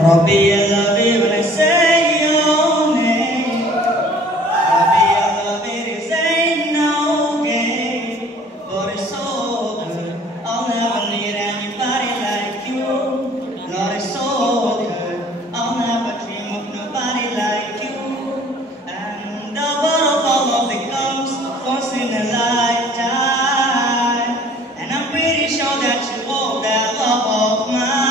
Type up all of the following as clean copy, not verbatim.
Rabbi, I love it when I say your name. Rabbi, I love it, it ain't no game, but it's so good. I'll never need anybody like you. Lord, it's so good. I'll never dream of nobody like you. And the waterfall of it comes once in a lifetime, and I'm pretty sure that you hold that love of mine.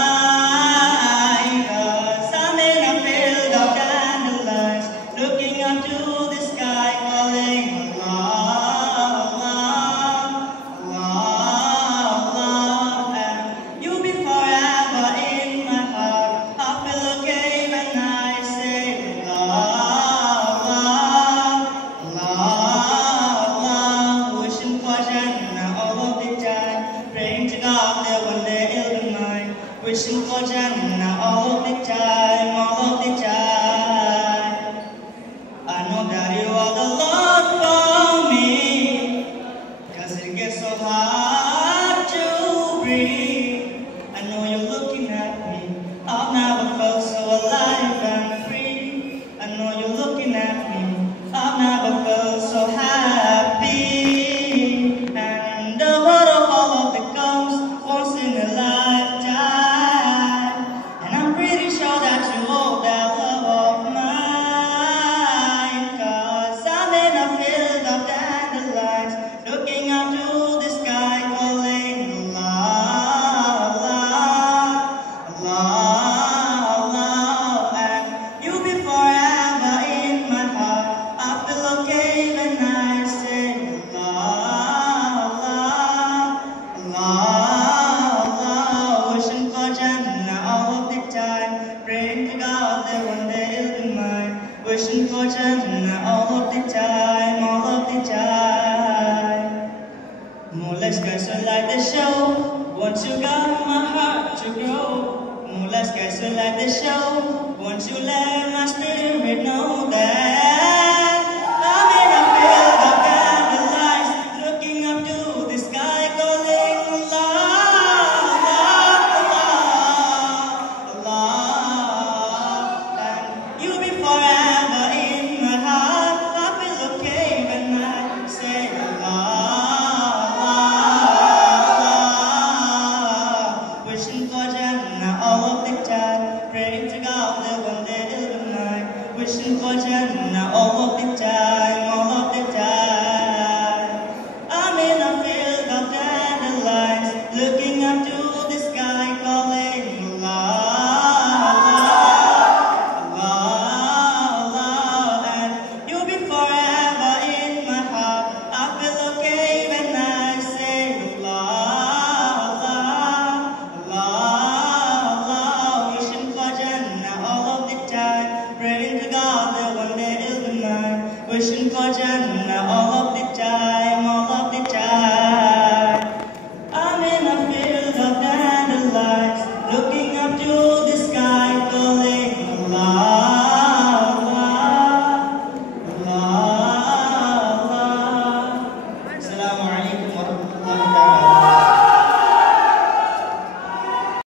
Looking up to the sky, calling Allah, Allah, Allah, Allah. And you'll be forever in my heart. I feel okay when I say Allah, Allah, Allah. Wishing for Jannah all of the time, praying to God that one day it'll be mine. Wishing for Jannah all of the time, all of the time. I know that you are the Lord for me, 'cause it gets so hard to breathe. I know you're looking at me, I've never felt so alive and free. I know you're looking at me, I've never felt so happy. And the waterfall of it comes once in a lifetime, and I'm pretty sure that you hold that love of mine. Looking up to the sky, calling Allah, Allah, Allah, Allah. And you'll be forever in my heart. I feel okay when I say Allah, Allah, Allah. Wishing for Jannah all of the time, praying to God that one day it'll be mine. Wishing for Jannah all of the time, all of the time. Let's get so like the show. Once you got my heart to grow. Let's get so like the show. Once you let my spirit know that I'm in a field of candlelight, looking up to the sky, calling Allah, Allah, Allah, Allah. And you'll be forever in my heart. I feel okay when I say Allah. Wishing for Jannah all of the time, praying to God that one day it'll be mine. Wishing for Jannah all of the time, all of the time. I'm in a field of dandelions, looking up to the sky, calling Allah, Allah, Allah. And you'll be forever in my heart. I feel okay when I say Allah. Praying to God that one day it'll be mine. Wishing for Jannah all